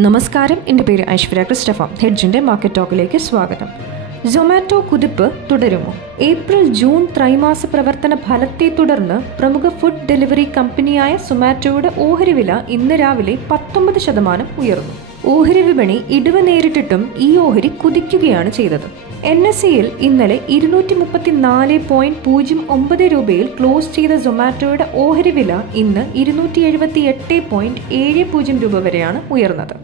നമസ്കാരം. എന്റെ പേര് ഐശ്വര്യ ക്രിസ്റ്റഫ. ഹെഡ്ജിന്റെ മാർക്കറ്റ് ടോക്കിലേക്ക് സ്വാഗതം. സൊമാറ്റോ കുതിപ്പ് തുടരുമോ? ഏപ്രിൽ ജൂൺ ത്രൈമാസ പ്രവർത്തന ഫലത്തെ തുടർന്ന് പ്രമുഖ ഫുഡ് ഡെലിവറി കമ്പനിയായ സൊമാറ്റോയുടെ ഓഹരി വില ഇന്ന് രാവിലെ പത്തൊമ്പത് ശതമാനം ഉയർന്നു. ഓഹരി വിപണി ഇടിവ് നേരിട്ടിട്ടും ഈ ഓഹരി കുതിക്കുകയാണ് ചെയ്തത്. എൻ എസ് സിയിൽ ഇന്നലെ ഇരുന്നൂറ്റി മുപ്പത്തി നാല് പോയിന്റ് പൂജ്യം ഒമ്പത് രൂപയിൽ ക്ലോസ് ചെയ്ത സൊമാറ്റോയുടെ ഓഹരി വില ഇന്ന് ഇരുന്നൂറ്റി എഴുപത്തി എട്ട് പോയിന്റ് ഏഴ് പൂജ്യം രൂപ വരെയാണ് ഉയർന്നത്.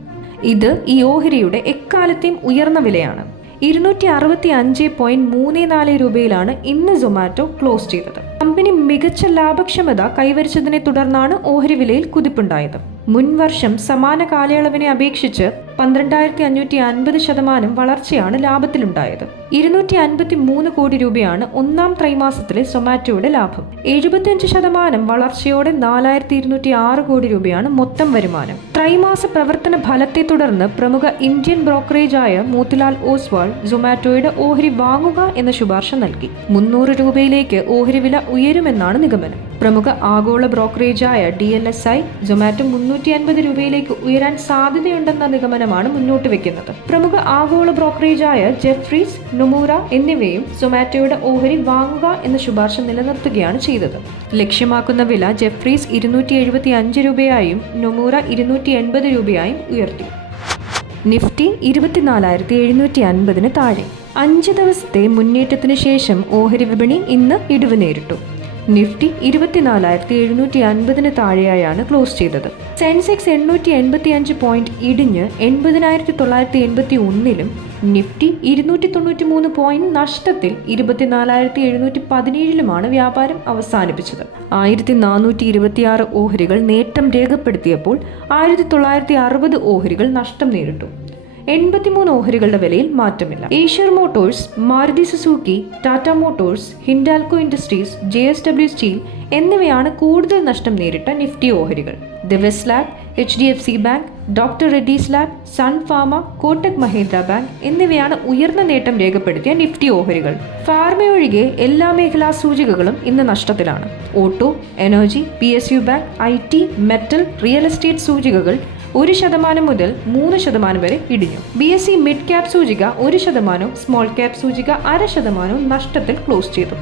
ഇത് ഈ ഓഹരിയുടെ എക്കാലത്തെയും ഉയർന്ന വിലയാണ്. ഇരുന്നൂറ്റി അറുപത്തി അഞ്ച് പോയിന്റ് മൂന്ന് നാല് രൂപയിലാണ് ഇന്ന് സൊമാറ്റോ ക്ലോസ് ചെയ്തത്. കമ്പനി മികച്ച ലാഭക്ഷമത കൈവരിച്ചതിനെ തുടർന്നാണ് ഓഹരി വിലയിൽ കുതിപ്പുണ്ടായത്. മുൻവർഷം സമാന കാലയളവിനെ അപേക്ഷിച്ച് പന്ത്രണ്ടായിരത്തി അഞ്ഞൂറ്റി അൻപത് ശതമാനം വളർച്ചയാണ് ലാഭത്തിലുണ്ടായത്. ഇരുന്നൂറ്റി അൻപത്തി മൂന്ന് കോടി രൂപയാണ് ഒന്നാം ത്രൈമാസത്തിലെ സൊമാറ്റോയുടെ ലാഭം. എഴുപത്തിയഞ്ച് ശതമാനം വളർച്ചയോടെ നാലായിരത്തി ഇരുന്നൂറ്റി ആറ് കോടി രൂപയാണ് മൊത്തം വരുമാനം. ത്രൈമാസ പ്രവർത്തന ഫലത്തെ തുടർന്ന് പ്രമുഖ ഇന്ത്യൻ ബ്രോക്കറേജായ മോത്തിലാൽ ഓസ്വാൾ സൊമാറ്റോയുടെ ഓഹരി വാങ്ങുക എന്ന ശുപാർശ നൽകി. മുന്നൂറ് രൂപയിലേക്ക് ഓഹരി വില ഉയരുമെന്നാണ് നിഗമനം. പ്രമുഖ ആഗോള ബ്രോക്കറേജായ D L S I Zomato മുന്നൂറ്റി അൻപത് രൂപയിലേക്ക് ഉയരാൻ സാധ്യതയുണ്ടെന്ന നിഗമനമാണ് മുന്നോട്ട് വെക്കുന്നത്. പ്രമുഖ ആഗോള ബ്രോക്കറേജായ ജെഫ്രീസ് നുമൂറ എന്നിവയും സൊമാറ്റോയുടെ ഓഹരി വാങ്ങുക എന്ന ശുപാർശ നിലനിർത്തുകയാണ് ചെയ്തത്. ലക്ഷ്യമാക്കുന്ന വില ജെഫ്രീസ് ഇരുന്നൂറ്റി എഴുപത്തി അഞ്ച് രൂപയായും നുമൂറ ഇരുന്നൂറ്റി എൺപത് രൂപയായും ഉയർത്തി. നിഫ്റ്റി ഇരുപത്തിനാലായിരത്തി എഴുന്നൂറ്റി അൻപതിന് താഴെ. അഞ്ച് ദിവസത്തെ മുന്നേറ്റത്തിന് ശേഷം ഓഹരി വിപണി ഇന്ന് ഇടിവ് നേരിട്ടു. നിഫ്റ്റി ഇരുപത്തിനാലായിരത്തി എഴുന്നൂറ്റി അൻപതിന് താഴെയായാണ് ക്ലോസ് ചെയ്തത്. സെൻസെക്സ് എണ്ണൂറ്റി എൺപത്തി അഞ്ച് പോയിന്റ് ഇടിഞ്ഞ് എൺപതിനായിരത്തി തൊള്ളായിരത്തി എൺപത്തി ഒന്നിലും നിഫ്റ്റി ഇരുന്നൂറ്റി തൊണ്ണൂറ്റി മൂന്ന് പോയിന്റ് നഷ്ടത്തിൽ ഇരുപത്തിനാലായിരത്തി എഴുന്നൂറ്റി പതിനേഴിലുമാണ് വ്യാപാരം അവസാനിപ്പിച്ചത്. ആയിരത്തി നാനൂറ്റി ഇരുപത്തിയാറ് ഓഹരികൾ നേട്ടം രേഖപ്പെടുത്തിയപ്പോൾ ആയിരത്തി തൊള്ളായിരത്തി അറുപത് ഓഹരികൾ നഷ്ടം നേരിട്ടു. എൺപത്തിമൂന്ന് ഓഹരികളുടെ വിലയിൽ മാറ്റമില്ല. Eicher Motors Maruti Suzuki Tata Motors Hindalco Industries J S W Steel എന്നിവയാണ് കൂടുതൽ നഷ്ടം നേരിട്ട നിഫ്റ്റി ഓഹരികൾ. Divi's Lab H D F C Bank doctor Reddy's Lab Sun Pharma Kotak Mahindra Bank എന്നിവയാണ് ഉയർന്ന നേട്ടം രേഖപ്പെടുത്തിയ നിഫ്റ്റി ഓഹരികൾ. ഫാർമ ഒഴികെ എല്ലാ മേഖലാ സൂചികകളും ഇന്ന് നഷ്ടത്തിലാണ്. Auto energy P S U bank I T metal real estate സൂചികകൾ ഒരു ശതമാനം മുതൽ മൂന്ന് ശതമാനം വരെ ഇടിഞ്ഞു. B S C mid cap സൂചിക ഒരു ശതമാനവും സ്മോൾ ക്യാപ് സൂചിക അര ശതമാനവും നഷ്ടത്തിൽ ക്ലോസ് ചെയ്തു.